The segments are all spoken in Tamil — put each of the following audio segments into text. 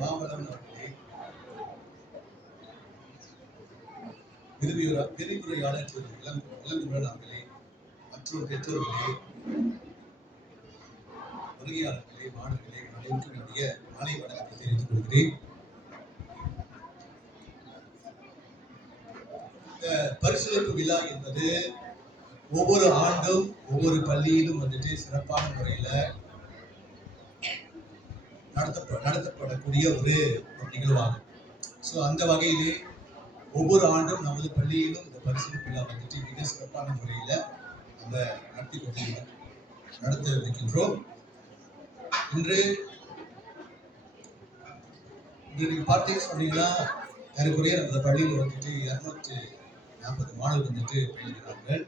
மாமல்லன் அவர்களே, விரிவுரையாளர் இளங்குமரன் அவர்களே, மற்றொரு பெற்றோர்களே, வருகையாளர்களே, மாணவர்களே, அனைவருக்கும் என்னுடைய மாலை வணக்கத்தை தெரிவித்துக் கொள்கிறேன். இந்த பரிசளிப்பு விழா என்பது ஒவ்வொரு ஆண்டும் ஒவ்வொரு பள்ளியிலும் வந்துட்டு சிறப்பான முறையில நடத்தப்படக்கூடிய ஒரு நிகழ்வாகும். ஸோ அந்த வகையிலே ஒவ்வொரு ஆண்டும் நமது பள்ளியிலும் இந்த பரிசளிப்பு விழா வந்துட்டு மிக சிறப்பான முறையில நம்ம நடத்த இருக்கின்றோம். இன்று நீங்க பார்த்தீங்கன்னு சொன்னீங்கன்னா ஏறக்குறைய நமது பள்ளியில் வந்துட்டு 240 மாணவர்கள் வந்துட்டு பயில்கிறார்கள்.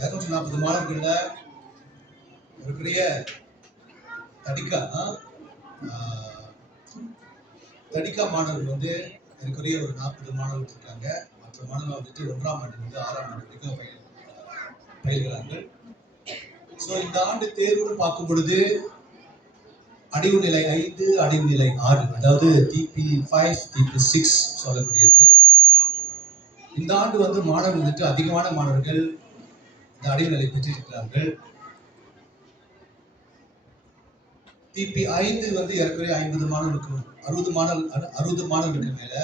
240 மாணவர்கள்ல ஏறக்குறைய தடிக்கா மாணவர்கள் வந்து ஏறக்குறைய ஒரு 40 மாணவர்கள் இருக்காங்க. மற்ற மாணவர்கள் வந்துட்டு 1ஆம் ஆண்டு வந்து 6ஆம் ஆண்டு வரைக்கும் பயில்கிறார்கள். ஸோ இந்த ஆண்டு தேர்வுன்னு பார்க்கும் பொழுது அடைவு நிலை 5, அடைவு நிலை 6, அதாவது TP5, TP6 சொல்லக்கூடியது. இந்த ஆண்டு வந்து மாணவர்கள் வந்துட்டு அதிகமான மாணவர்கள் இந்த அடைவு நிலை பெற்றிருக்கிறார்கள். TP5 வந்து ஏறக்குறைய 50 மாணவர்களுக்கு 60 மாணவர்களுக்கு மேல,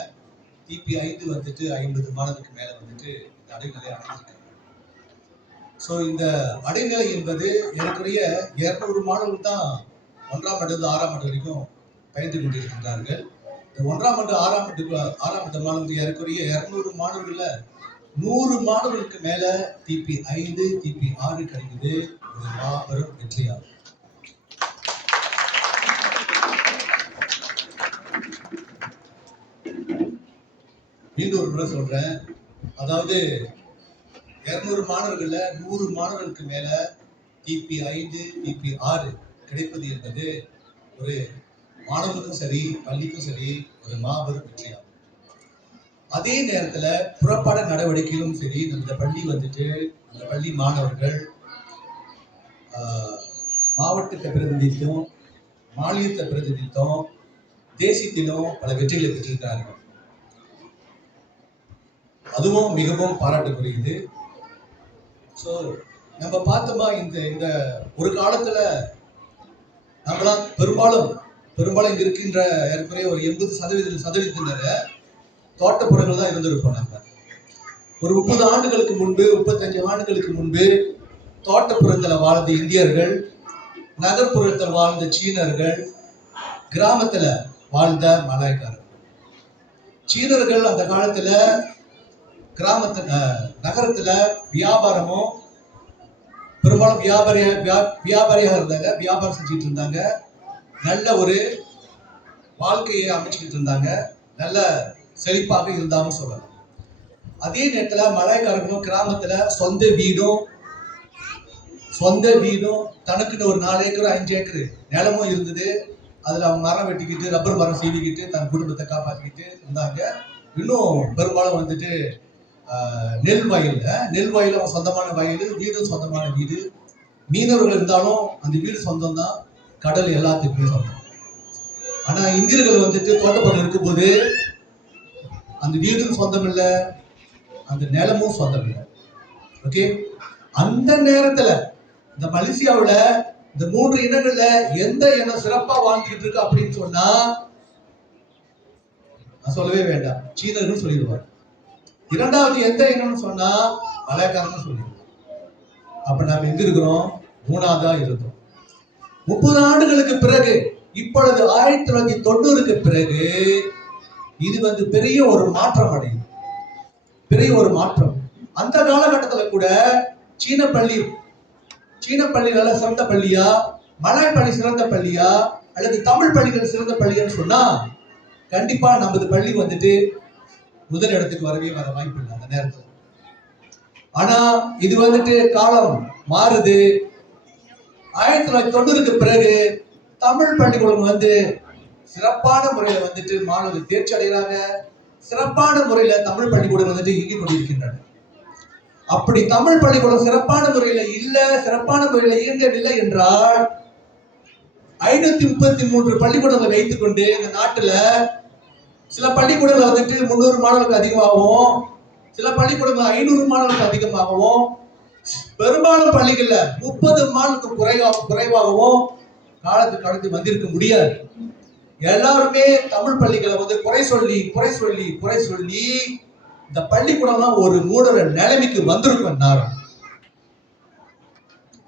TP5 வந்துட்டு 50 மாணவர்களுக்கு மேல வந்துட்டு இந்த அடைநிலை அடைஞ்சிருக்காங்க. ஸோ இந்த அடைநிலை என்பது ஏறக்குறைய 200 மாணவர்கள் தான் 1ஆம் ஆண்டு 6ஆம் ஆண்டு வரைக்கும் பயின்று கொண்டிருக்கின்றார்கள். இந்த 1ஆம் ஆண்டு 6ஆம் ஆண்டு மாணவர்கள் ஏறக்குறைய 200 மாணவர்கள 100 மாணவர்களுக்கு மேல TP5, TP6 கிடைக்குது. ஒரு மாபெரும் வெற்றியாகும். மீண்டும் ஒரு முறை சொல்றேன், அதாவது 200 மாணவர்கள்ல 100 மாணவர்களுக்கு மேல TP5, TP6 கிடைப்பது என்பது ஒரு மாணவர்களுக்கும் சரி, பள்ளிக்கும் சரி ஒரு மாபெரும் வெற்றியாகும். அதே நேரத்துல புறப்பாட நடவடிக்கையிலும் சரி, நம்ம பள்ளி வந்துட்டு அந்த பள்ளி மாணவர்கள் மாவட்டத்தை பிரதிநிதித்துவம், மாநிலத்தை பிரதிநிதித்துவம், தேசியத்திலும் பல வெற்றிகளை பெற்றிருக்கிறார்கள். அதுவும் மிகவும் பாராட்டுக்குரியது. ஸோ நம்ம பார்த்தோமா இந்த ஒரு காலத்துல நம்மளாம் பெரும்பாலும் இங்க இருக்கின்ற ஏற்கனவே ஒரு 80% தோட்டப்புறங்கள் தான் இருந்திருப்போம். நம்ம ஒரு 30 ஆண்டுகளுக்கு முன்பு, 35 ஆண்டுகளுக்கு முன்பு தோட்டப்புறத்தில் வாழ்ந்த இந்தியர்கள், நகர்ப்புறத்தில் வாழ்ந்த சீனர்கள், கிராமத்துல வாழ்ந்த மலாய்க்காரர்கள். சீனர்கள் அந்த காலத்துல நகரத்துல வியாபாரமும் பெரும்பாலும் வியாபாரியாக இருந்தாங்க, வியாபாரம் செஞ்சுட்டு இருந்தாங்க, நல்ல ஒரு வாழ்க்கையை அமைச்சுக்கிட்டு இருந்தாங்க, நல்ல செழிப்பாக இருந்தாங்க சொல்லலாம். அதே நேரத்துல மலாய்க்காரர்களும் கிராமத்துல சொந்த வீடும் தனக்குன்னு ஒரு 4 ஏக்கர் 5 ஏக்கர் நிலமும் இருந்தது. அதுல அவங்க மரம் வெட்டிக்கிட்டு, ரப்பர் மரம் சீவிக்கிட்டு தன் குடும்பத்தை காப்பாற்றிக்கிட்டு இருந்தாங்க. இன்னும் பெரும்பாலும் வந்துட்டு நெல் வயல் அவன் சொந்தமான வயல், வீடும் சொந்தமான வீடு. மீனவர்கள் இருந்தாலும் அந்த வீடு சொந்தம் தான், கடல் எல்லாத்துக்குமே சொந்தம். ஆனா இந்தியர்கள் வந்துட்டு தோட்டப்படம் இருக்கும்போது அந்த வீடும் சொந்தம் இல்லை, அந்த நிலமும் சொந்தம் இல்லை. ஓகே, அந்த நேரத்துல இந்த மலேசியாவுல இந்த 3 இனங்கள்ல எந்த இனம் சிறப்பா வாழ்ந்துட்டு இருக்கு அப்படின்னு சொன்னா நான் சொல்லவே வேண்டாம், சீனர்கள் சொல்லிடுவார். இரண்டாவது எந்த இனம்னு சொன்னா மலாய்க்காரன்னு சொல்லிடுவார். அப்ப நாம எங்க இருக்கிறோம்? 3ஆவதா இருந்தோம். 30 ஆண்டுகளுக்கு பிறகு, இப்பொழுது 1990க்கு பிறகு இது வந்து பெரிய ஒரு மாற்றம் அடையும், பெரிய ஒரு மாற்றம். அந்த காலகட்டத்தில் கூட சீன பள்ளி நல்ல சிறந்த பள்ளியா, மலாய் பள்ளி சிறந்த பள்ளியா, அல்லது தமிழ் பள்ளிகள் சிறந்த பள்ளியான்னு சொன்னா கண்டிப்பா நமது பள்ளி வந்துட்டு முதல் இடத்துக்கு வர வாய்ப்பு இல்லை அந்த நேரத்தில். ஆனா இது வந்துட்டு காலம் மாறுது. 1990க்கு பிறகு தமிழ் பள்ளிக்கூடம் வந்து சிறப்பான முறையில வந்துட்டு மாணவர்கள் தேர்ச்சி அடைகிறாங்க. சிறப்பான முறையில தமிழ் பள்ளிக்கூடம் வந்துட்டு இயங்கிக் கொண்டிருக்கின்றன. அப்படி தமிழ் பள்ளிக்கூடம் சிறப்பான முறையில இயங்கவில்லை என்றால் 533 பள்ளிக்கூடங்களை வைத்துக் கொண்டு இந்த நாட்டுல சில பள்ளிக்கூடங்கள் வந்துட்டு 300 மாணவர்களுக்கு அதிகமாகவும், சில பள்ளிக்கூடங்கள் 500 மாணவர்களுக்கு அதிகமாகவும், பெரும்பாலும் பள்ளிகள்ல 30 மாணவர்களுக்கு குறைவாகவும் காலத்துக்கு கடந்து வந்திருக்க முடியாது. எல்லாருமே தமிழ் பள்ளிகளை வந்து குறை சொல்லி இந்த பள்ளிக்கூடம்லாம் ஒரு மூடர நிலைமைக்கு வந்திருக்கும் நேரம்.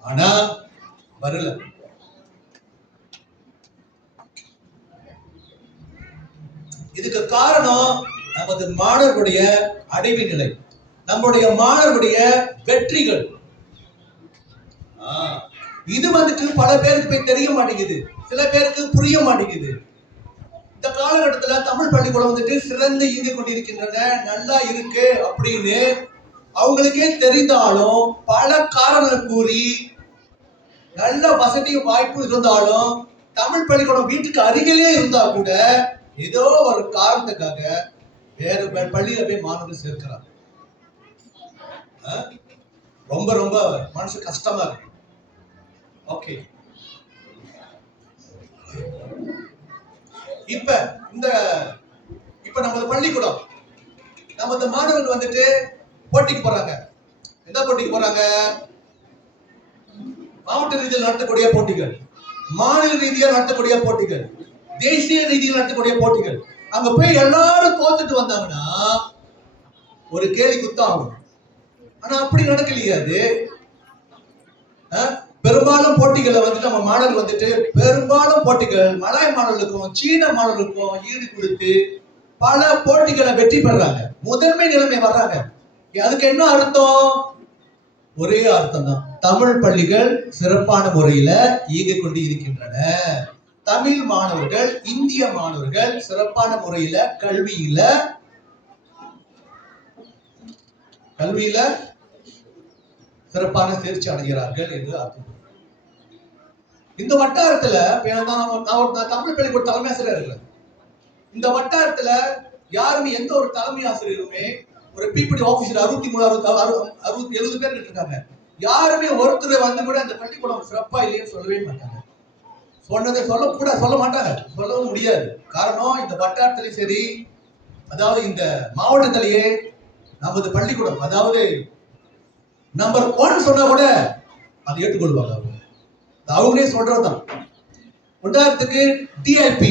ஆனா வரல. இதுக்கு காரணம் நமது மாணவர்களுடைய அடைவு நிலை, நம்முடைய மாணவர்களுடைய வெற்றிகள். இது வந்துட்டு பல பேருக்கு போய் தெரிய மாட்டேங்குது, சில பேருக்கு புரிய மாட்டேங்குது. இந்த காலகட்டத்துல தமிழ் பள்ளிக்கூடம் வந்துட்டு சிறந்து இயங்கிக் கொண்டிருக்கின்றன, நல்லா இருக்கு அப்படின்னு அவங்களுக்கே தெரிந்தாலும் பல காரணங்கள் கூறி நல்ல வசதி வாய்ப்பு இருந்தாலும் தமிழ் பள்ளிக்கூடம் வீட்டுக்கு அருகிலே இருந்தா கூட ஏதோ ஒரு காரணத்துக்காக வேற பள்ளியில போய் மாணவர்கள் சேர்க்கிறாங்க. ரொம்ப ரொம்ப மனசு கஷ்டமா இருக்கு. ஓகே, இப்ப நமது பள்ளிக்கூடம், நமது மாணவர்கள் வந்துட்டு போட்டிக்கு போறாங்க. எந்த போட்டிக்கு போறாங்க? மாவட்ட ரீதியில் நடத்தக்கூடிய போட்டிகள், மாநில ரீதியாக நடத்தக்கூடிய போட்டிகள், தேசிய ரீதியில் நடத்தக்கூடிய போட்டிகள். அங்க போய் எல்லாரும் தோத்துட்டு வந்தாங்கன்னா ஒரு கேலி குத்தம் ஆகும். ஆனா அப்படி நடக்கலையே. அது பெரும்பாலும் போட்டிகளை வந்துட்டு நம்ம மாணவர்கள் வந்துட்டு பெரும்பாலும் போட்டிகள் மலாய் மாணவர்களுக்கும் சீன மாணவர்களுக்கும் ஈடு கொடுத்து பல போட்டிகளை வெற்றி பெறாங்க, முதன்மை நிலைமை வர்றாங்க. அதுக்கு என்ன அர்த்தம்? ஒரே அர்த்தம் தான், தமிழ் பள்ளிகள் சிறப்பான முறையில இயங்கிக் கொண்டு இருக்கின்றன. தமிழ் மாணவர்கள், இந்திய மாணவர்கள் சிறப்பான முறையில கல்வியில சிறப்பான தேர்ச்சி அடைகிறார்கள் என்று அர்த்தம். இந்த வட்டாரத்துல நான் தமிழ் பள்ளிக்கூட தலைமை ஆசிரியர் இருக்கிறேன். இந்த வட்டாரத்துல யாருமே எந்த ஒரு தலைமை ஆசிரியருமே ஒரு பிபிடி ஆபீசர் 63-70 பேர் இருக்காங்க. யாருமே ஒருத்தர் வந்து கூட அந்த பள்ளிக்கூடம் சிறப்பா இல்லைன்னு சொல்லவே மாட்டாங்க. சொன்னதை சொல்ல மாட்டாங்க, சொல்லவும் முடியாது. காரணம், இந்த வட்டாரத்திலையும் சரி, அதாவது இந்த மாவட்டத்திலேயே நமது பள்ளிக்கூடம் அதாவது நம்பர் 1 சொன்னா கூட அதை ஏற்றுக்கொள்வாங்க. அவங்களே சொல்றதுதான். உதாரணத்துக்கு டிஐபி,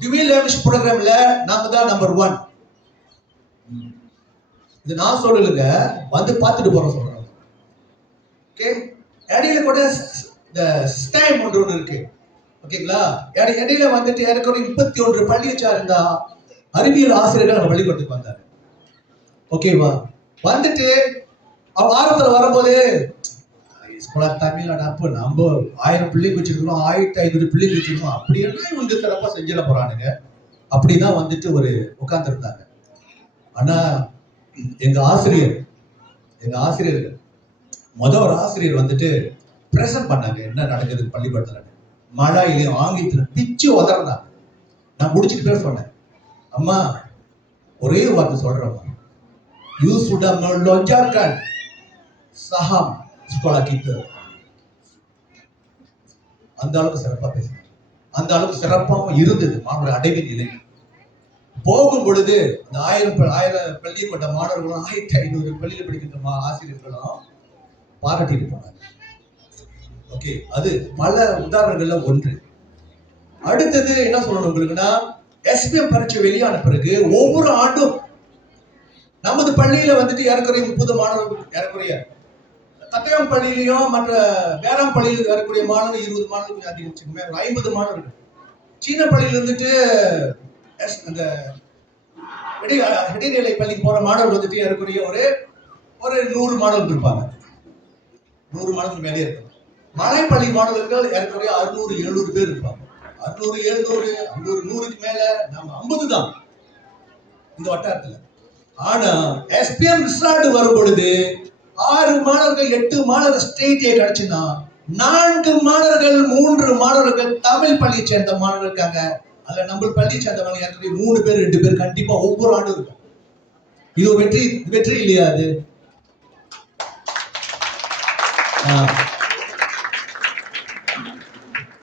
டியூவல் லாங்குவேஜ் ப்ரோக்ராம்ல நாம தான் நம்பர் 1. இது நான் சொல்லலுங்க, வந்து பார்த்துட்டு போறோம் சொல்றாங்க. ஓகே, இடையில கூட இந்த ஸ்டைம் ஒன்று இருக்கு. ஓகேங்களா? இடையில வந்துட்டு எனக்கு ஒரு 31 பள்ளியை சார்ந்த அறிவியல் ஆசிரியர்கள் நம்ம பள்ளிக்கூடத்துக்கு வந்தாரு. ஓகேவா? வந்துட்டு அவங்க ஆரம்பத்தில் வரும்போது தமிழ்நாடு அப்போ நம்ம 1000 பிள்ளைங்க வச்சிருக்கோம், 1500 பிள்ளைங்க வச்சிருக்கோம், அப்படின்னா இவங்க சிறப்பா செஞ்சிட போறானுங்க அப்படிதான் வந்துட்டு ஒரு உட்கார்ந்து இருந்தாங்க. ஆனா எங்க ஆசிரியர்கள் ஒரு ஆசிரியர் வந்துட்டு பிரசன்ட் பண்ணாங்க என்ன நடக்குது பள்ளிக்கூடத்துல. மழையிலையும் ஆங்கிலத்துல பிச்சு உதறாங்க. நான் முடிச்சுட்டு பேர் சொன்னேன், அம்மா ஒரே வார்த்தை சொல்றேன், யூ சுட் ஹவ் லொஞ்சாக்கன் சஹாம் ஸ்கோலா கிட்ட. அந்த அளவுக்கு சிறப்பா பேசினாங்க, அந்த அளவுக்கு சிறப்பாகவும் இருந்தது மாணவர் அடைவின் நிலை. போகும் பொழுது அந்த 1000 பள்ளியை கொண்ட மாணவர்களும் 1500 பள்ளியில் படிக்கின்ற ஆசிரியர்களும் பாராட்டிட்டு போனாங்க. ஓகே, அது பல உதாரணங்கள்ல ஒன்று. அடுத்தது என்ன சொல்லணும் உங்களுக்குன்னா, எஸ்பிஎம் பரீட்சை வெளியான பிறகு ஒவ்வொரு ஆண்டும் நமது பள்ளியில வந்துட்டு ஏறக்குறைய 30 மாணவர்கள், ஏறக்குறைய தத்தையம் பள்ளியிலையும் மற்ற வேளாண் பள்ளியில் வரக்கூடிய மாணவர்கள் 20 மாணவர்கள் அதிகரிச்சுக்குமே, 50 மாணவர்கள். சீன பள்ளியில் இருந்துட்டு அந்த இடைநிலை பள்ளிக்கு போற மாணவர்கள் வந்துட்டு ஏறக்குறைய ஒரு 100 மாணவர்கள் இருப்பாங்க. 100 மாணவர்கள் மேலே இருப்பாங்க. மலைப்பள்ளி மாணவர்கள் ஏறக்குறைய 600-700 பேர் இருப்பாங்க. 600-700 100க்கு மேல நம்ம 50 தான் இந்த வட்டாரத்துல. ஆனா எஸ்பிஎம் ரிசல்ட் வரும் பொழுது 6 மாணவர்கள் 8 மாணவர்கள் ஸ்டேட் ஏ கிடைச்சுன்னா 4 மாணவர்கள் 3 மாணவர்கள் தமிழ் பள்ளியை சேர்ந்த மாணவர்கள் இருக்காங்க. அதுல நம்ம பள்ளியை சேர்ந்தவங்க ஏற்கனவே 3 பேர் 2 பேர் கண்டிப்பா ஒவ்வொரு ஆண்டும் இருக்கும். இது ஒரு வெற்றி இல்லையா? அது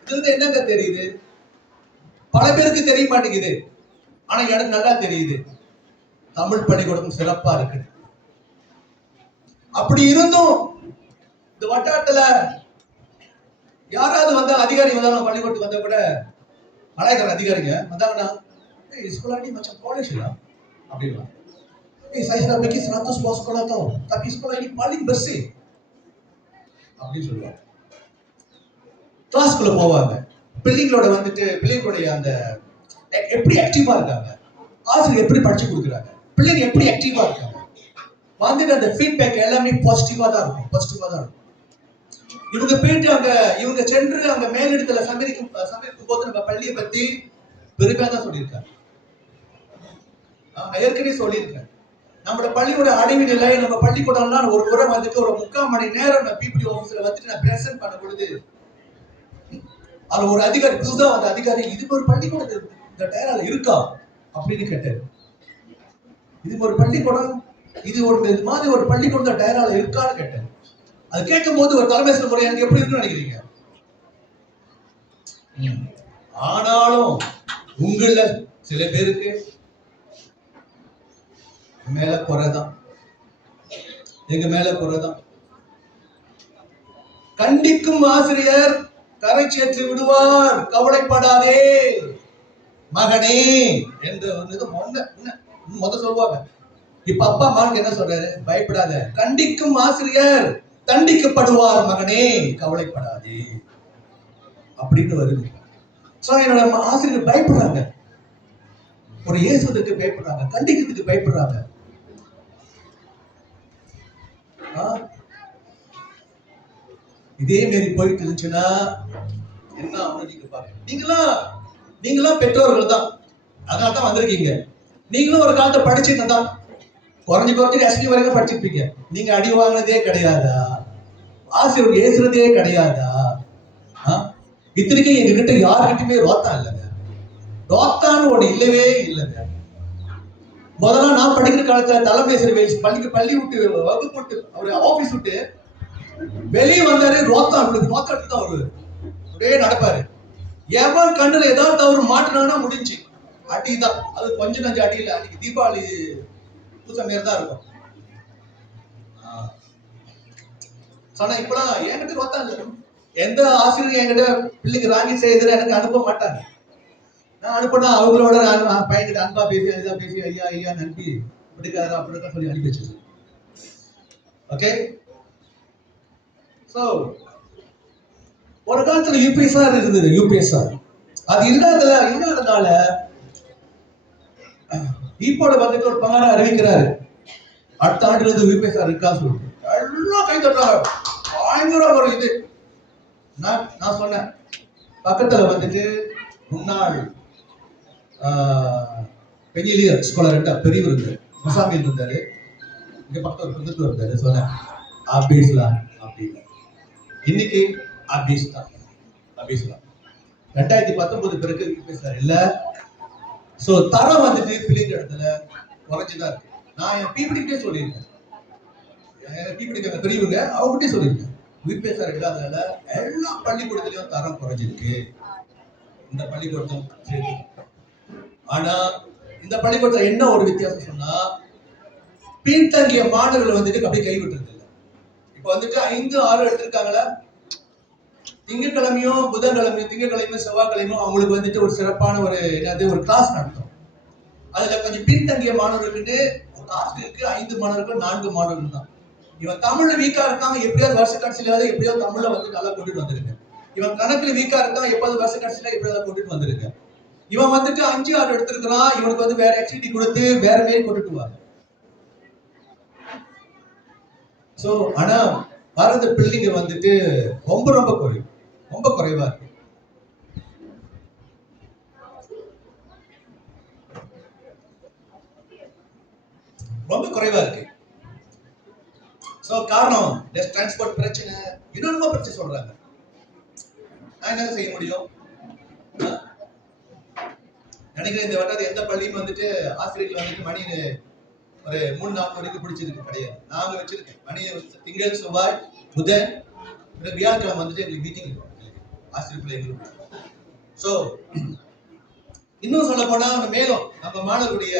இதுல என்னங்க தெரியுது, பல பேருக்கு தெரிய மாட்டேங்குது. ஆனா எனக்கு நல்லா தெரியுது, தமிழ் பள்ளிக்கூடம் சிறப்பா இருக்கு. அப்படி இருந்தும் இந்த வட்டாரத்துல யாராவது வந்தா, அதிகாரி வந்தாலும் பள்ளிக்கூடத்துக்கு வந்தா கூட, மலையக்கார அதிகாரிங்க வந்தாங்கன்னா, sekolah ini macam college lah அப்படின்னா, saya sudah pergi 100 buah sekolah tau, tapi sekolah ini paling bersih அப்படின்னு சொல்லுவாங்க. கிளாஸ்க்குள்ள போவாங்க, பிள்ளைங்களோட வந்துட்டு பிள்ளைங்களுடைய அந்த எப்படி ஆக்டிவா இருக்காங்க, ஆசிரியர் எப்படி படிச்சு கொடுக்குறாங்க, பிள்ளைங்க எப்படி ஆக்டிவா இருக்காங்க, வந்துட்டு அந்த ஃபீட்பேக் எல்லாமே பாசிட்டிவா தான் இருக்கும். இவங்க போயிட்டு இவங்க சென்று அங்க மேலிடத்துல சமரிக்கும் போது நம்ம பள்ளியை பத்தி பெருமையா தான் சொல்லியிருக்காங்க. நான் ஏற்கனவே சொல்லியிருக்கேன், நம்மளோட பள்ளியோட அடைவு நிலை, நம்ம பள்ளிக்கூடம்லாம் ஒரு முறை வந்துட்டு ஒரு 3/4 மணி நேரம் நான் பிபிடி ஆபீஸ்ல வந்துட்டு நான் பிரசன்ட் பண்ண பொழுது, அது ஒரு அதிகாரி, புதுசா வந்த அதிகாரி, இது ஒரு பள்ளிக்கூடம் இந்த டயரால இருக்கா அப்படின்னு கேட்டாரு. இது ஒரு பள்ளிக்கூடம், இது மாதிரி ஒரு பள்ளிக்கூடம் டயரால இருக்கான்னு கேட்டாரு. அது கேட்கும் போது ஒரு தலைமை முறை எனக்கு எப்படி இருக்குன்னு நினைக்கிறீங்க? ஆனாலும் உங்கள சில பேருக்கு மேல குறைதான், எங்க மேல குறைதான். கண்டிக்கும் ஆசிரியர் கரை சேர்த்து விடுவார், கவலைப்படாதே மகனே என்று முத சொல்லுவாங்க. இப்ப அப்பா அம்மாவுக்கு என்ன சொல்றாரு? பயப்படாத, கண்டிக்கும் ஆசிரியர் தண்டிக்கப்படுவார் மகனே, கவலைப்படாதே அப்படின்னு வருது. என்னோட ஆசிரியர் பயப்படுறாங்க, ஒரு ஏசுவதற்கு பயப்படுறாங்க, கண்டிக்கிறதுக்கு பயப்படுறாங்க. இதே மாரி போயிட்டு இருந்துச்சுன்னா என்ன ஆகும் நீங்க பாருங்க. நீங்களாம் பெற்றோர்கள் தான், அதனால தான் வந்திருக்கீங்க. நீங்களும் ஒரு காலத்தை படிச்சுட்டு தான் குறைஞ்சு எஸ்பி வரைக்கும் படிச்சிருப்பீங்க. நீங்க அடி வாங்கினதே கிடையாதா? ஆசிரியர் ஏசுறதே கிடையாதா? இத்தனைக்கும் எங்ககிட்ட யாருக்கிட்டுமே ரோத்தா இல்லைங்க. ரோத்தான்னு ஒண்ணு இல்லவே இல்லைங்க. முதல்ல நான் படிக்கிற காலத்துல தலைமை பள்ளி விட்டு வகுப்பு விட்டு அவரு ஆபீஸ் விட்டு வெளியே வந்தாரு, ரோத்தா எடுத்து தான் வருவாரு, அப்படியே நடப்பாரு. எவன் கண்ணுல ஏதாவது தவறு மாட்டினானா முடிஞ்சு அடிதான். அது கொஞ்சம் நஞ்சு அடி இல்லை, அன்னைக்கு தீபாவளி புதுசமையர் தான் இருக்கும். சொன்னா இப்பெல்லாம் என்கிட்ட ரோத்தா இல்லை. எந்த ஆசிரியர் என்கிட்ட பிள்ளைக்கு ராங்கி செய்யுதுன்னு எனக்கு அனுப்ப மாட்டாங்க. நான் அனுப்பினா அவங்களோட பையன்கிட்ட அன்பா பேசி ஐயா பேசி ஐயா அனுப்பி பிடிக்காத அப்படி சொல்லி அனுப்பி வச்சு. ஓகே, சோ ஒரு காலத்துல யூபிஎஸ்ஆர் இருந்தது. யூபிஎஸ்ஆர் அது இல்லாதனால இப்போட வந்துட்டு ஒரு பங்கார அறிவிக்கிறாரு, அடுத்த ஆண்டுல இருந்து யூபிஎஸ்ஆர் இருக்கா சொல்லிட்டு எல்லாம் கை தட்டுறாங்க. பயங்கர ஒரு இது. நான் சொன்னேன், பக்கத்துல வந்துட்டு முன்னாள் பெஞ்சிலியர் ஸ்காலர் பெரியவர் இருந்தாரு, முசாமில் இருந்தாரு, இங்க பக்கத்துல ஒரு இருந்தாரு. சொன்னேன் ஆபீஸ்லாம் அப்படின்னு. இன்னைக்கு ஆபீஸ் தான், ஆபீஸ்லாம் 2019 பிறகு யூபிஎஸ்ஆர் இல்ல. சோ தரம் வந்துட்டு பிள்ளைங்க இடத்துல குறைஞ்சுதான் இருக்கு. நான் என் பிபிடிக்கிட்டே சொல்லியிருக்கேன், பிபிடி பெரியவங்க அவங்ககிட்டே சொல்லியிருக்கேன், யூபிஎஸ்ஆர் இல்லாதனால எல்லா பள்ளிக்கூடத்திலையும் தரம் குறைஞ்சிருக்கு. இந்த பள்ளிக்கூடம் சரி. ஆனா இந்த பள்ளிக்கூடத்துல என்ன ஒரு வித்தியாசம் சொன்னா, பின்தங்கிய மாணவர்கள் வந்துட்டு அப்படியே கைவிட்டுறது இல்லை. இப்ப வந்துட்டு 5, 6 எடுத்திருக்காங்களா, திங்கட்கிழமையும் புதன்கிழமையும் திங்கட்கிழமையும் செவ்வாய்க்கிழமையும் அவங்களுக்கு வந்துட்டு ஒரு சிறப்பான ஒரு கிளாஸ் நடத்தும். அதுல கொஞ்சம் பின்தங்கிய மாணவர்களுக்கு ஒரு ஆசிரியருக்கு 5 மாணவர்கள் 4 மாணவர்கள் தான். இவன் தமிழ்ல வீக்கா இருக்காங்க, எப்படியாவது வருஷ கடைசியில எப்படியாவது தமிழ்ல வந்து நல்லா கொண்டுட்டு வந்திருக்க. இவன் கணக்குல வீக்கா இருக்கான், எப்போது வருஷ கடைசியில எப்படியாவது கொண்டுட்டு வந்திருக்க. இவன் வந்துட்டு 5, 6 எடுத்திருக்கிறான், இவனுக்கு வந்து வேற ஆக்டிவிட்டி கொடுத்து வேற மாரி கொண்டுட்டு வாங்க. சோ ஆனா பாரத பிள்ளைங்க வந்துட்டு ரொம்ப குறைவா இருக்கு. ரொம்ப குறைவா இருக்கு. சோ காரணம் டிரான்ஸ்போர்ட் பிரச்சனை, இன்னொரு பிரச்சனை சொல்றாங்க. நான் என்ன செய்ய முடியும்? நினைக்கிறேன் இந்த வட்டாரத்தை எந்த பள்ளியும் வந்துட்டு ஆசிரியர்கள் வந்துட்டு மணி ஒரு 3-4 வரைக்கும் பிடிச்சிருக்கு கிடையாது. நாங்க வச்சிருக்கேன் மணி திங்கள், செவ்வாய், புதன், வியாழக்கிழமை வந்துட்டு எங்களுக்கு மீட்டிங் இருக்கும் ஆசிரியர் பிள்ளைங்களுக்கு. சோ இன்னும் சொல்ல போனா மேலும் நம்ம மாணவருடைய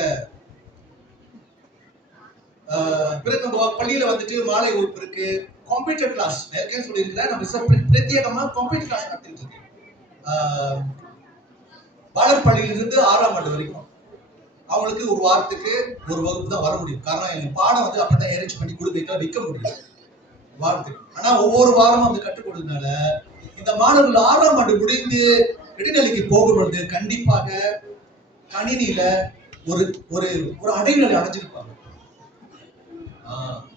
பிறகு பள்ளியில வந்துட்டு மாலை வகுப்பு இருக்கு, கம்ப்யூட்டர் கிளாஸ் ஏற்கனவே சொல்லியிருக்கிறேன். நம்ம பிரத்யேகமா கம்ப்யூட்டர் கிளாஸ் நடத்திட்டு இருக்கு. பாலர் பள்ளியிலிருந்து 6ஆம் ஆண்டு வரைக்கும் அவங்களுக்கு ஒரு வாரத்துக்கு ஒரு வகுப்பு தான் வர முடியும். காரணம் எங்க பாடம் வந்து அப்பதான் அரேஞ்ச் பண்ணி வைக்க முடியும் வாரத்துக்கு. ஆனா ஒவ்வொரு வாரமும் வந்து கற்றுக் கொடுத்ததுனால இந்த மாணவர்கள் 6ஆம் ஆண்டு முடிந்து இடைநிலைக்கு போகும்பொழுது கண்டிப்பாக கணினியில ஒரு ஒரு ஒரு அடைநிலை அடைஞ்சிருப்பாங்க.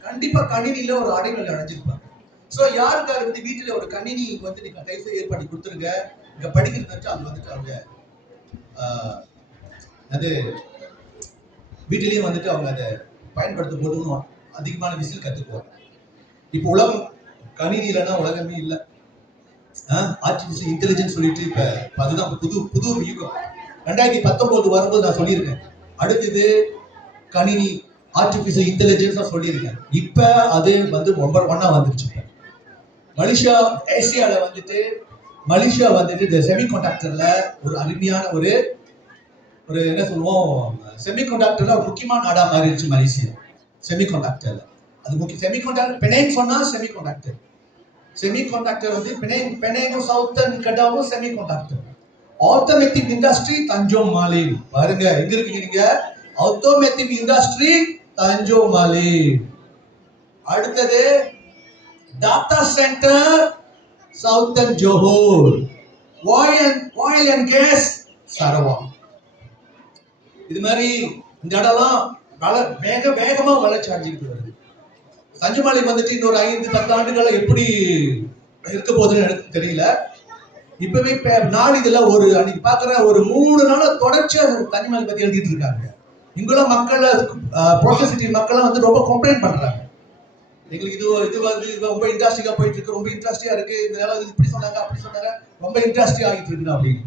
கண்டிப்பா கணினியில ஒரு அடைநிலை அடைஞ்சிருப்பாங்க. சோ யாருக்காரு வந்து வீட்டுல ஒரு கணினி வந்து நீங்க கையில ஏற்பாடு கொடுத்துருங்க, இங்க படிக்கிறது அது வந்துட்டு அவங்க அது வீட்டிலேயே வந்துட்டு அவங்க அதை பயன்படுத்தும் போது அதிகமான விசில் கத்துக்குவாங்க. இப்போ உலகம் கணினி இல்லைன்னா உலகமே இல்லை. ஆர்டிபிஷியல் இன்டெலிஜென்ஸ் சொல்லிட்டு இப்ப அதுதான் புது யுகம். 2019 வரும்போது நான் சொல்லியிருக்கேன், அடுத்தது கணினி ஆர்டிபிஷியல் இன்டெலிஜென்ஸ் தான் சொல்லியிருக்கேன். இப்ப அது வந்து நம்பர் 1 வந்துருச்சு. மலேசியா ஏசியால வந்துட்டு மலேசியா வந்துட்டு இந்த செமிகண்டக்டர்ல ஒரு அருமையான ஒரு என்ன சொல்லுவோம், செமிகண்டக்டர்ல ஒரு முக்கியமான நாடா மாறிடுச்சு மலேசியா. செமிகண்டக்டர்ல அது முக்கிய செமிகண்டக்டர் பெனேங் சொன்னா செமிகண்டக்டர் வந்து பெனேங்கும் சவுத்தன் கடாவும் semiconductor. Automatic industry Tanjung Malim. பாருங்க எங்க இருக்கீங்க நீங்க, ஆட்டோமேட்டிக் இண்டஸ்ட்ரி தஞ்சோங் மாலே. அடுத்தது Tata centre Southern Johor. Oil and gas Sarawak. இது மாதிரி இந்த இடம்லாம் வேகமா வளர்ச்சி அடைஞ்சிட்டு வருது. தஞ்சமாலை வந்துட்டு இன்னொரு 5-10 ஆண்டுகள் எப்படி இருக்க போகுதுன்னு எனக்கு தெரியல. இப்பவே நாளிதழ ஒரு அன்னைக்கு பாக்குற ஒரு 3 நாள தொடர்ச்சியா தஞ்சமாலை பத்தி எழுதிட்டு இருக்காங்க. இங்குள்ள மக்கள் ப்ரோசசிட்டி மக்கள் வந்து ரொம்ப கம்ப்ளைண்ட் பண்றாங்க. எங்களுக்கு இது வந்து ரொம்ப இன்ட்ரெஸ்டிங்கா போயிட்டு இருக்கு, ரொம்ப இன்ட்ரெஸ்டிங்கா இருக்கு, இந்த நேரம் இப்படி சொன்னாங்க அப்படி சொன்னாங்க, ரொம்ப இன்ட்ரெஸ்டிங் ஆகிட்டு இருக்கு அப்படின்னு.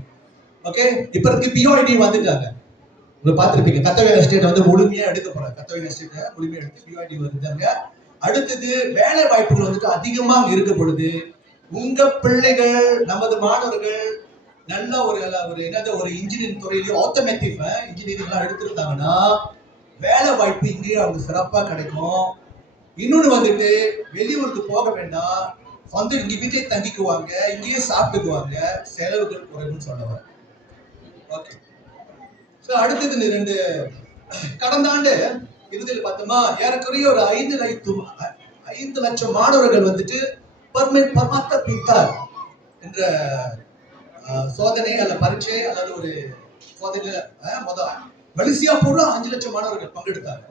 ஓகே, இப்ப இருக்கு பிஓஐடி வந்துட்டாங்க. பார்த்திருப்பீங்க, கத்தவேல எஸ்டேட் வந்து முழுமையா எடுக்க போறாங்க. கத்தவேல எஸ்டேட் முழுமையா எடுத்து பிஓஐடி வந்துட்டாங்க. அடுத்தது வேலை வாய்ப்புகள் வந்துட்டு அதிகமா இருக்க பொழுது உங்க பிள்ளைகள் நமது மாணவர்கள் நல்ல ஒரு ஒரு இன்ஜினியரிங் துறையிலயும் ஆட்டோமேட்டிக் இன்ஜினியரிங் எல்லாம் எடுத்திருந்தாங்கன்னா வேலை வாய்ப்பு இங்கேயே அவங்க சிறப்பா கிடைக்கும். இன்னொன்னு வந்துட்டு வெளியூருக்கு போக வேண்டாம், வந்து இங்க வீட்டை தங்கிக்குவாங்க, இங்கேயே சாப்பிட்டுக்குவாங்க, செலவுகள் குறைவுன்னு சொல்லுவாங்க. ஓகே, அடுத்தது 2 கடந்த ஆண்டு இறுதியில் பார்த்தோமா ஏறக்குறைய ஒரு 5 லட்சம் மாணவர்கள் வந்துட்டு பர்மாத்த பித்தார் என்ற சோதனை அல்ல பரீட்சை அல்லது ஒரு சோதனை மலேசியா பூரா 5 லட்சம் மாணவர்கள் பங்கெடுத்தாங்க.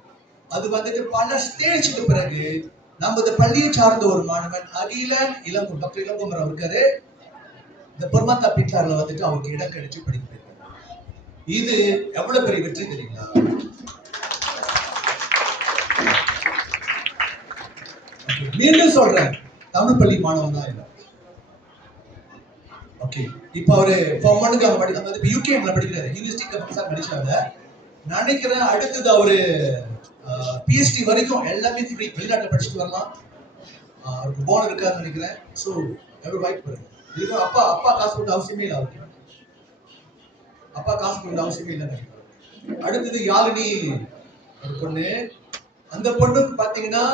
அது வந்துட்டு பல ஸ்டேஜ்க்கு பிறகு நமது பள்ளியை சார்ந்த ஒரு மாணவன் டாக்டர் இளங்குமரன் இருக்காரு, இந்த பர்மாத்தா பித்தார்ல வந்துட்டு அவருக்கு இடம் கிடைச்சு படிக்க. இது எவ்வளவு பெரிய வெற்றி தெரியுங்களா? மீண்டும் சொல்றேன், தமிழ் பள்ளி மாணவன் தான் இல்லை. ஓகே, இப்ப அவரு ஃபார்ம் 1 யூகேஎம்ல படிக்கிறாரு, யூனிவர்சிட்டி கம்பல்சரி மலேசியாவில். நினைக்கிறேன் அடுத்தது அவரு பிஎச்டி வரைக்கும் எல்லாமே ஃப்ரீ, வெளிநாட்டில் படிச்சுட்டு வரலாம். அவருக்கு போன் இருக்காதுன்னு நினைக்கிறேன். ஸோ எவ்வளவு வாய்ப்பு இருக்கு. இதுக்கு அப்பா காசு கொடுத்த அவசியமே இல்லை, அவருக்கு அப்பா காசு கொடுத்த அவசியமே இல்லை. அடுத்தது யாழினி ஒரு பொண்ணு. அந்த பொண்ணுக்கு பாத்தீங்கன்னா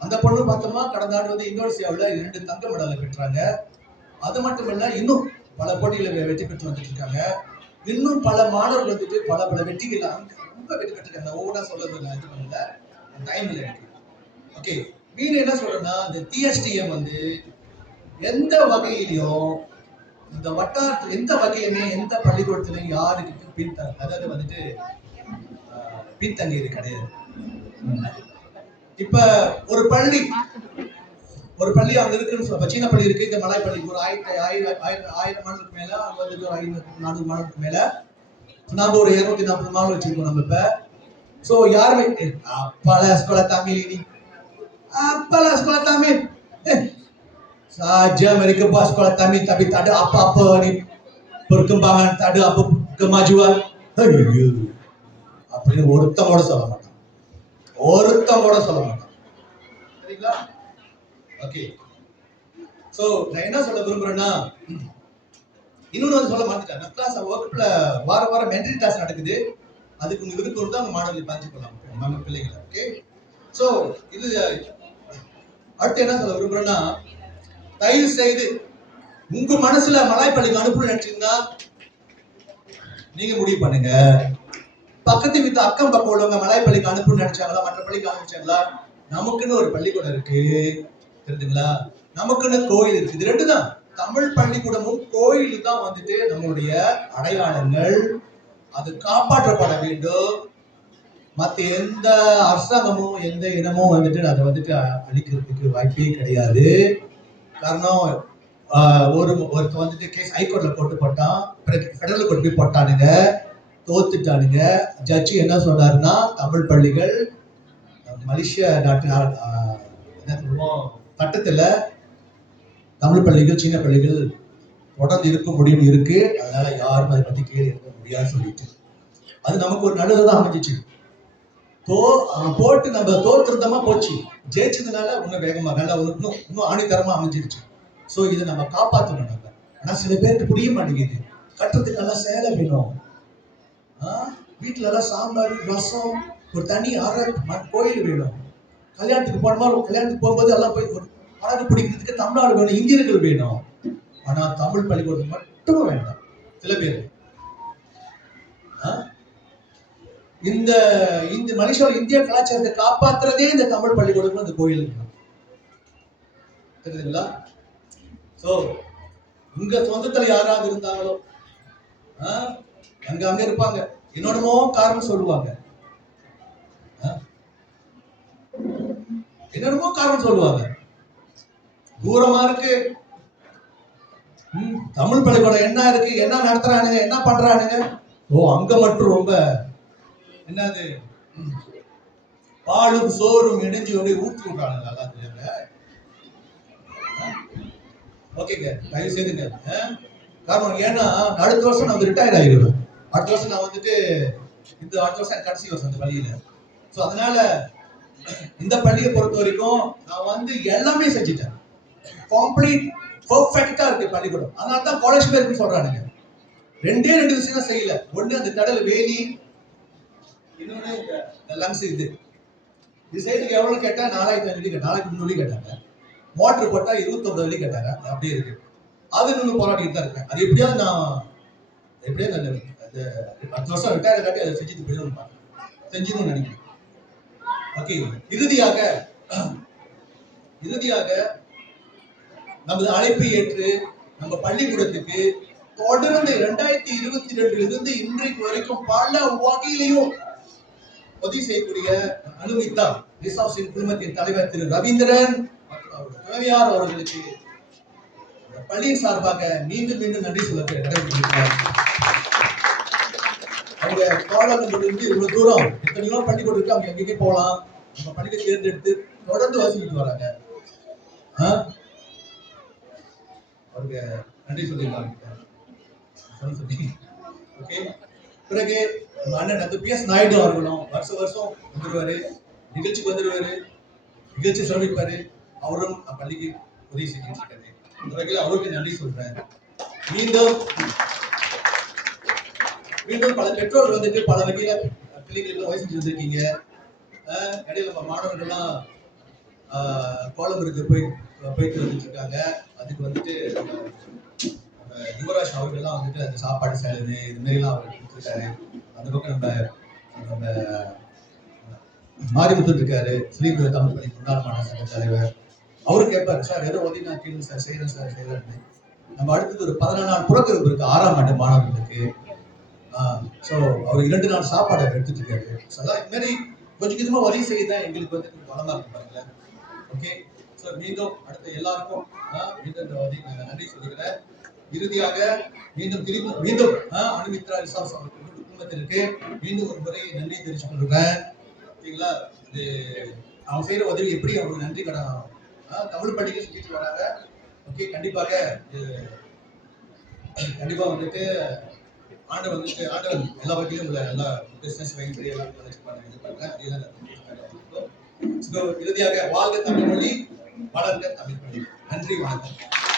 அந்த பொண்ணு பார்த்தோமா கடந்த ஆண்டு வந்து இந்தோனேசியாவில் 2 தங்க மெடலை பெற்றாங்க. அது மட்டும் இல்ல, இன்னும் பல போட்டிகளை வெற்றி பெற்று வந்துட்டு இருக்காங்க. இன்னும் பல மாணவர்கள் வந்துட்டு பல வெற்றிகள் ரொம்ப வெற்றி பெற்றிருக்காங்க. ஒவ்வொன்றா சொல்றது இது பண்ணல, டைம் இல்லை எனக்கு. ஓகே, மீன் என்ன சொல்றேன்னா, இந்த டிஎஸ்டிஎம் வந்து எந்த வகையிலையும் இந்த வட்டாரத்தில் எந்த வகையிலுமே எந்த பள்ளிக்கூடத்திலையும் யாருக்கு அதாவது வந்துட்டு பின்தங்கியது கிடையாது. இப்ப ஒரு பள்ளி அங்க இருக்குன்னு சொல்ல, சீன பள்ளி இருக்கு, இந்த மலாய் பள்ளி ஒரு 1000 மாணவருக்கு மேல, அங்க வந்து ஒரு 500-400 மாணவருக்கு மேல, நாம ஒரு 240 மாணவர் வச்சிருக்கோம் நம்ம இப்ப. சோ யாருமே apalah sekolah Tamil ini, apalah sekolah Tamil, saja mereka buat sekolah Tamil tapi tak ada apa-apa ni perkembangan, tak ada apa kemajuan. அப்படின்னு ஒருத்தம் கூட சொல்ல மாட்டான், சரிங்களா? ஓகே, சோ நான் என்ன சொல்ல விரும்புறேன்னா, இன்னொன்னு வந்து சொல்ல மாட்டேன். நான் கிளாஸ் வகுப்புல வாரம் மென்டரி கிளாஸ் நடக்குது. அதுக்கு உங்க விருப்பம் இருந்தா உங்க மாணவர்கள் பாஞ்சு கொள்ளலாம், நம்ம பிள்ளைங்களை. ஓகே, சோ இது அடுத்து என்ன சொல்ல விரும்புறேன்னா, தயவு செய்து உங்க மனசுல மலாய் பள்ளிக்கு அனுப்பணும்னு நினைச்சீங்கன்னா நீங்க முடிவு பண்ணுங்க. பக்கத்து வீட்டு அக்கம் பக்கம் உள்ளவங்க மலாய் பள்ளிக்கு அனுப்பணும்னு நினைச்சாங்களா, மற்ற பள்ளிக்கு அனுப்பிச்சாங்களா? நமக்குன்னு ஒரு பள்ளிக்கூடம் இருக்கு, தெரிஞ்சுங்களா? நமக்குன்னு கோயில் இருக்கு. இது ரெண்டு தான். தமிழ் பள்ளிக்கூடமும் கோயில் தான் வந்துட்டு நம்மளுடைய அடையாளங்கள். அது காப்பாற்றப்பட வேண்டும். மத்த எந்த அரசாங்கமும் எந்த இனமும் வந்துட்டு அதை வந்துட்டு அழிக்கிறதுக்கு வாய்ப்பே கிடையாது. காரணம், ஒருத்த வந்துட்டு கேஸ் ஹைகோர்ட்ல போட்டான், பெடரல் கோர்ட் போய் போட்டானுங்க, தோத்துட்டானுங்க. ஜட்ஜி என்ன சொன்னாருன்னா, தமிழ் பள்ளிகள் மலேசியா நாட்டு என்ன சொல்லுவோம் சட்டத்துல தமிழ் பள்ளிகள் சீன பள்ளிகள் தொடர்ந்து இருக்க முடியும் இருக்கு, அதனால யாரும் அதை பத்தி கேள்வி இருக்க முடியாது சொல்லிட்டு அது நமக்கு ஒரு நல்லதுதான் அமைஞ்சிச்சு. போட்டு நம்ம தோற்றுதமா போச்சு, ஜெயிச்சதுனால இன்னும் வேகமா நல்லா இன்னும் ஆணித்தரமா அமைஞ்சிருச்சு. சோ இதை நம்ம காப்பாற்றணும். நம்ம ஆனா சில பேருக்கு புரிய மாட்டேங்குது. கட்டுறதுக்கு நல்லா சேலை வேணும், வீட்டுல எல்லாம் சாம்பார் ரசம் ஒரு தனி அரை கோயில் வேணும். கல்யாணத்துக்கு கல்யாணத்துக்கு போகும்போது எல்லாம் போய் ஒரு அழகு பிடிக்கிறதுக்கு தமிழ்நாடு வேணும், இந்தியர்கள் வேணும். ஆனா தமிழ் பள்ளிக்கூடம் மட்டும் வேண்டாம் சில பேர். இந்த இந்த மனுஷன் இந்திய கலாச்சாரத்தை காப்பாற்றுறதே இந்த தமிழ் பள்ளிக்கூடம், இந்த கோயில் தெரியுதுங்களா? சோ உங்க சொந்தத்துல யாராவது இருந்தாங்களோ அங்க இருப்பாங்க, என்னோடமோ காரணம் சொல்லுவாங்க, என்னென்னமோ காரணம் சொல்லுவாங்க. தூரமா இருக்கு, தமிழ் பள்ளிக்கூடம் என்ன இருக்கு, என்ன நடத்துறானுங்க, என்ன பண்றானுங்க, அங்க மட்டும் ரொம்ப என்னது பாலும் சோறும் இணைஞ்சு ஊற்றி விடுறானுங்க. நல்லா தெரியுங்க. ஓகேங்க, தயவு செய்துங்க. காரணம் ஏன்னா அடுத்த வருஷம் நான் ரிட்டையர் ஆகிடுவேன். அடுத்த வருஷம் நான் வந்துட்டு அடுத்த வருஷம் கடைசி வருஷம் அந்த பள்ளியில. சோ அதனால இந்த பள்ளியை பொறுத்த வரைக்கும் நான் வந்து எல்லாமே செஞ்சுட்டேன். கம்ப்ளீட் பெர்ஃபெக்ட்டா இருக்கு பள்ளிக்கூடம். அதனால தான் காலேஜ் பேருக்கு சொல்றானுங்க. ரெண்டு விஷயம் தான் செய்யல. ஒண்ணு அந்த கடல் வேலி, இன்னொன்னு இந்த லங்ஸ். இது சைடுக்கு எவ்வளவு கேட்டா 4500 கேட்டாங்க, 4300 கேட்டாங்க. மோட்டர் போட்டா 29 வெள்ளி கேட்டாங்க. அப்படியே இருக்கு. அது இன்னும் போராடிட்டு தான் இருக்கேன். அது எப்படியாவது அந்த அடுத்த வருஷம் ரிட்டையர் காட்டி அதை செஞ்சுட்டு போயிடணும், செஞ்சிடணும்னு நினைக்கிறேன். ஓகே, இறுதியாக நமது அழைப்பை ஏற்று நம்ம பள்ளிக்கூடத்துக்கு தொடர்ந்து 2022 இருந்து இன்றைக்கு வரைக்கும் பல வகையிலையும் உதவி செய்யக்கூடிய அனுமிதா ரிசார்ட்ஸின் குழுமத்தின் தலைவர் திரு ரவீந்திரன் மற்றும் அவருடைய துணைவியார் அவர்களுக்கு பள்ளியின் சார்பாக மீண்டும் நன்றி சொல்ல கடமைப்பட்டிருக்கிறார். அவங்க கோலாலம்பூர்லேருந்து இவ்வளவு தூரம் எத்தனையோ பள்ளிக்கூடம் இருக்கு, அவங்க எங்கேயும் போகலாம், நம்ம பள்ளியை தேர்ந்தெடுத்து தொடர்ந்து வசூலிட்டு வராங்க. அவருக்கு நன்றி சொல்லியிருக்காங்க. ஓகே, பிறகு அண்ணன் அந்த PS நாயுடு அவர்களும் வருஷம் வந்துருவாரு, நிகழ்ச்சிக்கு வந்துருவாரு, நிகழ்ச்சி சிரமிப்பாரு. அவரும் பள்ளிக்கு உதவி செஞ்சுட்டு இருக்காரு. இந்த வகையில் அவருக்கு நன்றி சொல்றேன். மீண்டும் பல பெற்றோர்கள் வந்துட்டு பல வகையில பிள்ளைகளுக்கு உதவி செஞ்சு வந்திருக்கீங்க. இடையில நம்ம மாணவர்கள்லாம் கோலம்பூருக்கு போயிட்டு வந்துட்டு இருக்காங்க. அதுக்கு வந்துட்டு யுவராஜ் அவர்கள்லாம் வந்துட்டு அந்த சாப்பாடு செலவு இது மாதிரிலாம் அவர் கொடுத்துருக்காரு. அந்த பக்கம் நம்ம மாரிமுத்து இருக்காரு, ஸ்ரீபுர தமிழ் பள்ளி முன்னாள் மாணவர் சங்க தலைவர். அவரு கேட்பாரு, சார் ஏதோ உதவி நான் கேள்வி சார் செய்யறேன். நம்ம அடுத்தது ஒரு 14 நாள் புறக்கணிப்பு இருக்கு 6ஆம் ஆண்டு மாணவர்களுக்கு. ஸோ அவர் 2 நாள் சாப்பாடு எடுத்துட்டு இருக்காரு. அதான் இது மாதிரி கொஞ்சம் கொஞ்சமா உதவி செய்யதான் எங்களுக்கு வந்து பலமா இருக்கு பாருங்க. ஓகே, ஸோ மீண்டும் அடுத்த எல்லாருக்கும் மீண்டும் நன்றி சொல்லிக்கிறேன். இறுதியாக மீண்டும் அனுமித்ரா ரிசார்ட்ஸ் குடும்பத்திற்கு மீண்டும் ஒரு முறை நன்றி தெரிவித்துக் கொள்கிறேன். ஓகேங்களா? இது அவங்க செய்யற உதவி எப்படி அவங்களுக்கு நன்றி கடன். தமிழ் பள்ளிக்கு செஞ்சுட்டு வராங்க. ஓகே, கண்டிப்பா வந்துட்டு ஆண்டவன் எல்லா வகையிலும் உள்ள எல்லா பிசினஸ் வைத்திரி எல்லாம் இது பண்றேன். இறுதியாக வாழ்க தமிழ் மொழி, வளர்க தமிழ் பள்ளி. நன்றி, வணக்கம்.